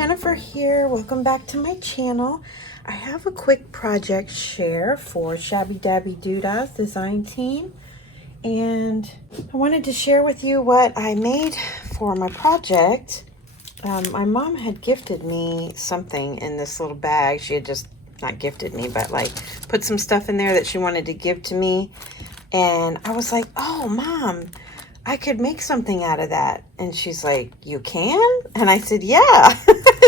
Jenifer here. Welcome back to my channel. I have a quick project share for ShabbyDabbyDooDah's design team, and I wanted to share with you what I made for my project. My mom had gifted me something in this little bag. She had just not gifted me, but like put some stuff in there that she wanted to give to me, and I was like, oh Mom, I could make something out of that. And she's like, you can? And I said, yeah.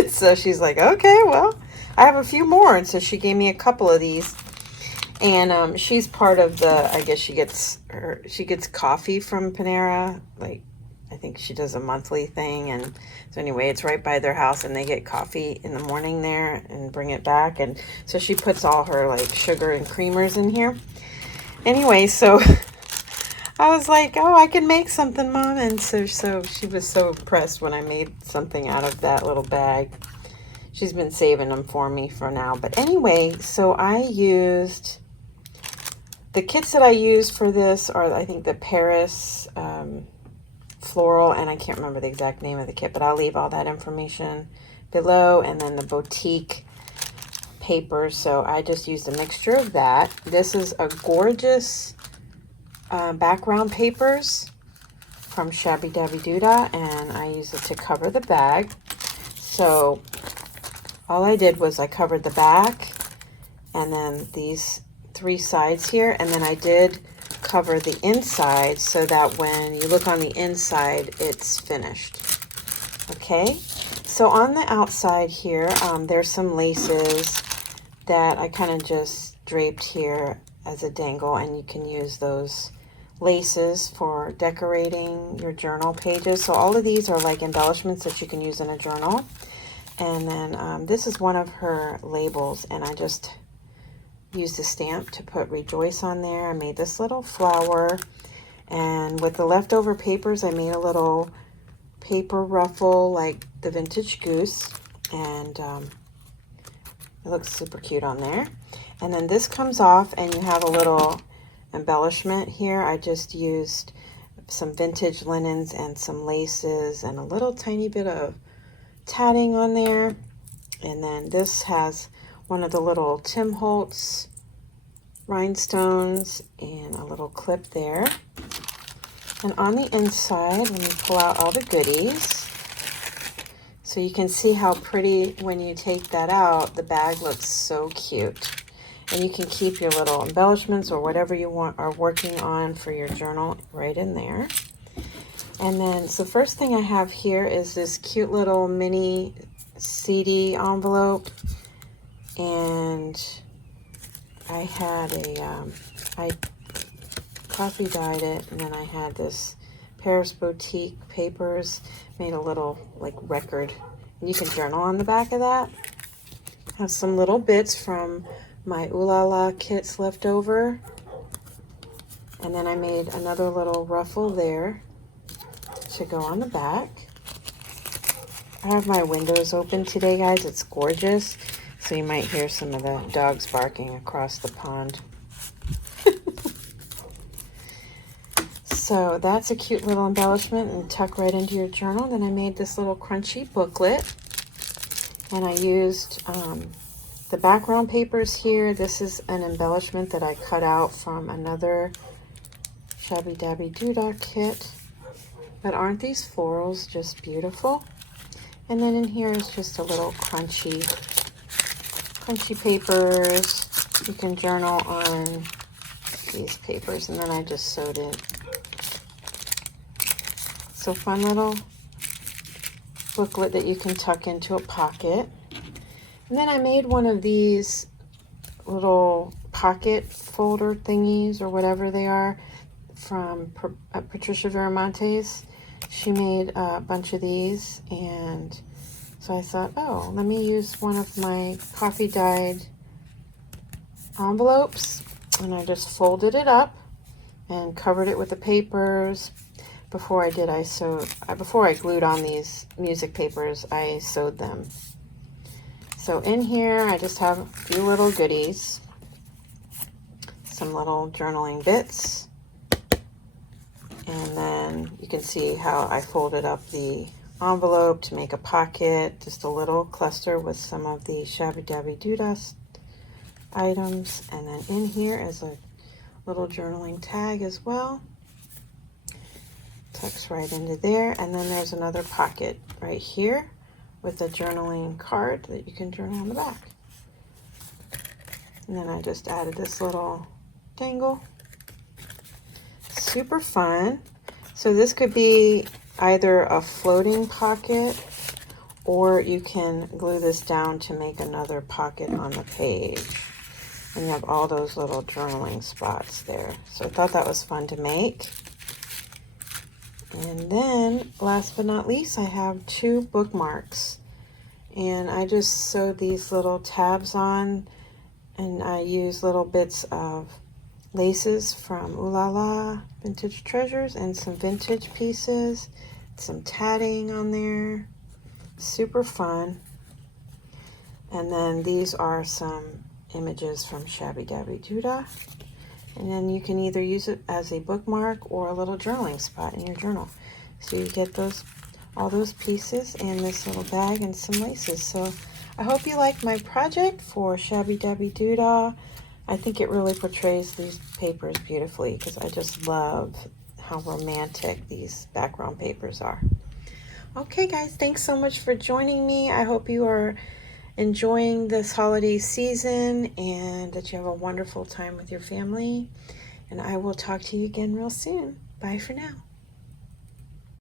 So she's like, okay, well, I have a few more. And so she gave me a couple of these. And she's part of the, I guess she gets coffee from Panera. Like, I think she does a monthly thing. And so anyway, it's right by their house, and they get coffee in the morning there and bring it back. And so she puts all her like sugar and creamers in here. Anyway, so I was like, oh, I can make something, Mom. And so she was so impressed when I made something out of that little bag. She's been saving them for me for now. But anyway, so I used, the kits that I used for this are, I think, the Paris floral, and I can't remember the exact name of the kit, but I'll leave all that information below, and then the boutique paper. So I just used a mixture of that. This is a gorgeous background papers from ShabbyDabbyDooDah, and I use it to cover the bag. So all I did was I covered the back and then these three sides here, and then I did cover the inside so that when you look on the inside, it's finished. Okay, so on the outside here, there's some laces that I kind of just draped here as a dangle, and you can use those laces for decorating your journal pages. So all of these are like embellishments that you can use in a journal. And then this is one of her labels, and I just used a stamp to put Rejoice on there. I made this little flower, and with the leftover papers I made a little paper ruffle like the vintage goose, and it looks super cute on there. And then this comes off, and you have a little embellishment here. I just used some vintage linens and some laces and a little tiny bit of tatting on there. And then this has one of the little Tim Holtz rhinestones and a little clip there. And on the inside, let me pull out all the goodies so you can see how pretty when you take that out. The bag looks so cute. And you can keep your little embellishments or whatever you are working on for your journal right in there. And then, so the first thing I have here is this cute little mini CD envelope. And I had I coffee dyed it, and then I had this Paris Boutique papers, made a little like record. And you can journal on the back of that. Have some little bits from my Ooh La La kits left over, and then I made another little ruffle there to go on the back. I have my windows open today, guys. It's gorgeous, so you might hear some of the dogs barking across the pond. So that's a cute little embellishment and tuck right into your journal. Then I made this little crunchy booklet, and I used the background papers here. This is an embellishment that I cut out from another ShabbyDabbyDooDah kit. But aren't these florals just beautiful? And then in here is just a little crunchy papers. You can journal on these papers, and then I just sewed it. So fun little booklet that you can tuck into a pocket. And then I made one of these little pocket folder thingies, or whatever they are, from Patricia Viramonte's. She made a bunch of these, and so I thought, oh, let me use one of my coffee dyed envelopes, and I just folded it up and covered it with the papers. Before I glued on these music papers, I sewed them. So in here, I just have a few little goodies, some little journaling bits, and then you can see how I folded up the envelope to make a pocket, just a little cluster with some of the ShabbyDabbyDooDah items. And then in here is a little journaling tag as well. Tucks right into there. And then there's another pocket right here with a journaling card that you can journal on the back. And then I just added this little dangle. Super fun. So this could be either a floating pocket, or you can glue this down to make another pocket on the page. And you have all those little journaling spots there. So I thought that was fun to make. And then, last but not least, I have 2 bookmarks. And I just sewed these little tabs on, and I use little bits of laces from Ooh La La Vintage Treasures and some vintage pieces, some tatting on there. Super fun. And then these are some images from ShabbyDabbyDooDah. And then you can either use it as a bookmark or a little journaling spot in your journal. So you get all those pieces and this little bag and some laces. So I hope you like my project for ShabbyDabbyDooDah. I think it really portrays these papers beautifully because I just love how romantic these background papers are. Okay guys, thanks so much for joining me. I hope you are enjoying this holiday season and that you have a wonderful time with your family. And I will talk to you again real soon. Bye for now.